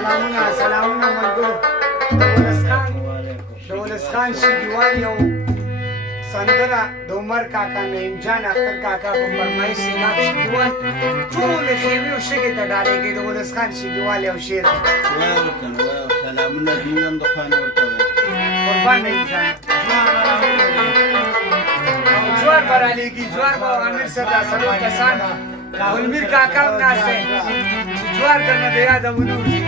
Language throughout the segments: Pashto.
سلامونه ملګرو د ولس خان شګیوال یو سندره د عمر کاکا نعیم جان اختر کاکا په فرمایش سیلاب شګیوال ټولې خیمې او شګې ته ډالېږي د ولس خان شګیوال یو شعر سلامونه دین هم د خوانه ورته وایي قربان نعیم جان او جوار به رالیږي جوار به امیر صاحب دا څلور کسان ګلمیر کاکا هم ناست دی چې جوار درنه د یاده ونوځي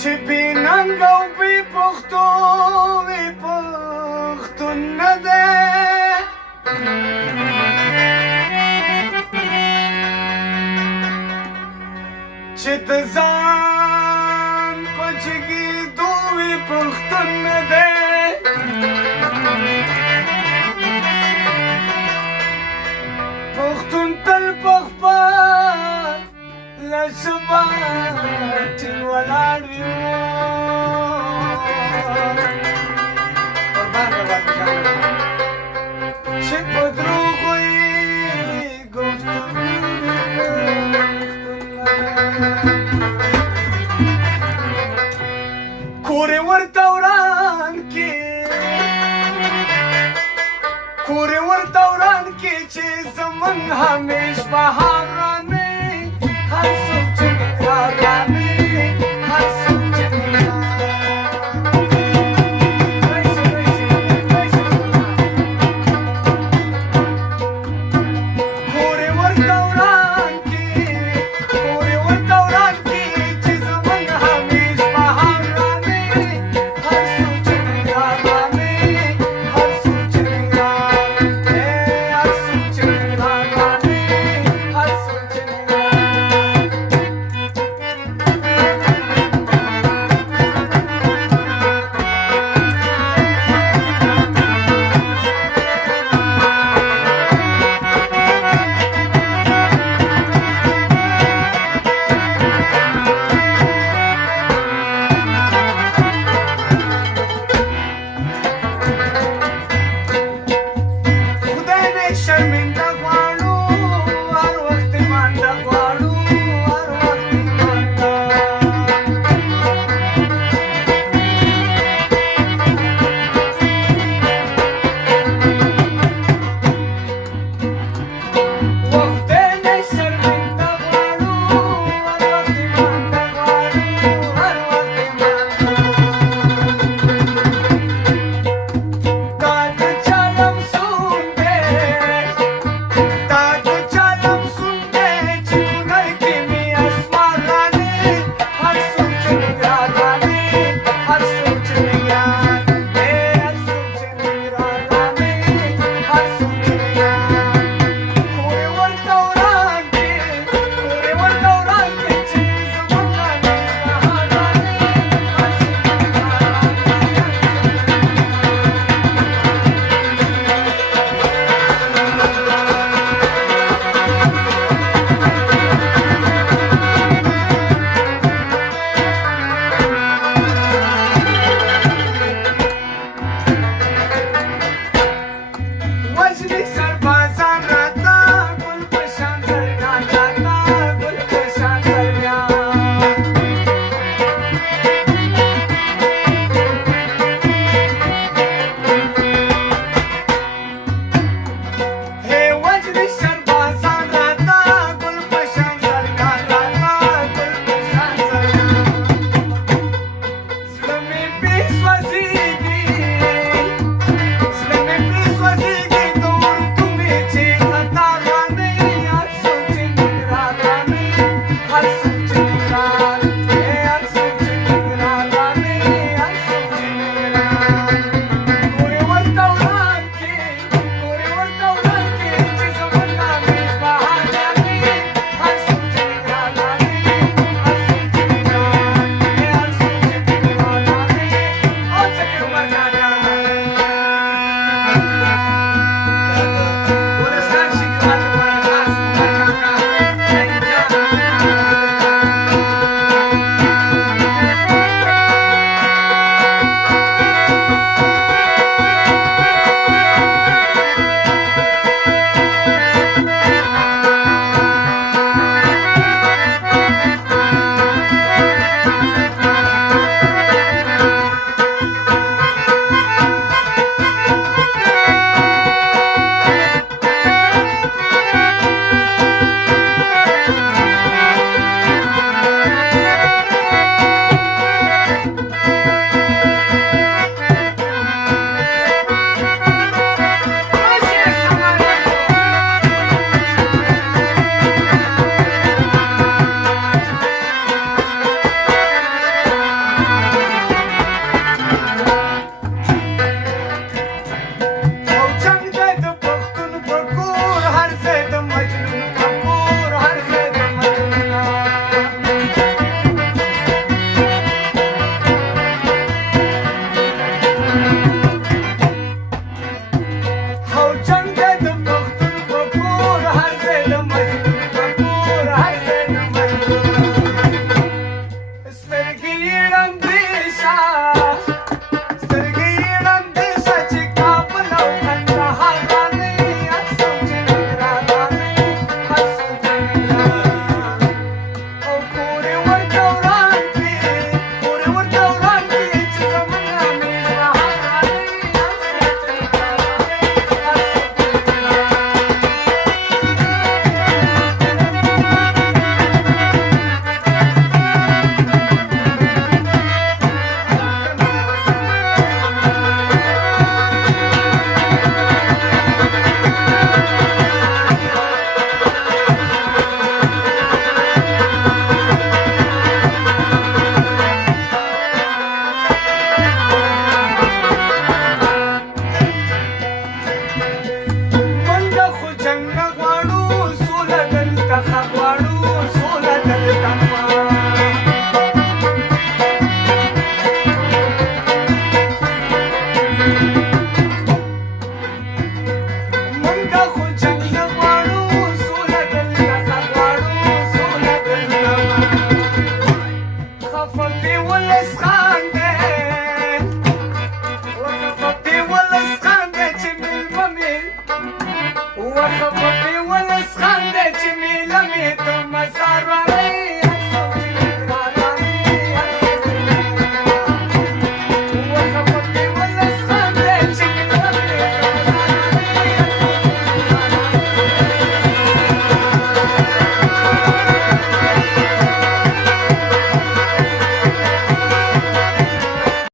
چې بې ننګ او بې پښتو وې پښتون نه دی چې د ځان په جګېدو وې پښتون نه دی پښتون تل په خپله ژبه ټینګ ولاړ وي قربان به ورکړم چې په دروغو یې کور یې ورته وران کې کور یې ورته وران کې چې زمونږ همیش بهارانې هر څوک چې راغلې هر څوک چې کور یې ورته وران کې کور یې ورته وران کې چې زمونږ همیش بهارانې هر څوک چې راغلې هر څوک چې راغلې هر څوک چې راغلې هر څوک وخبط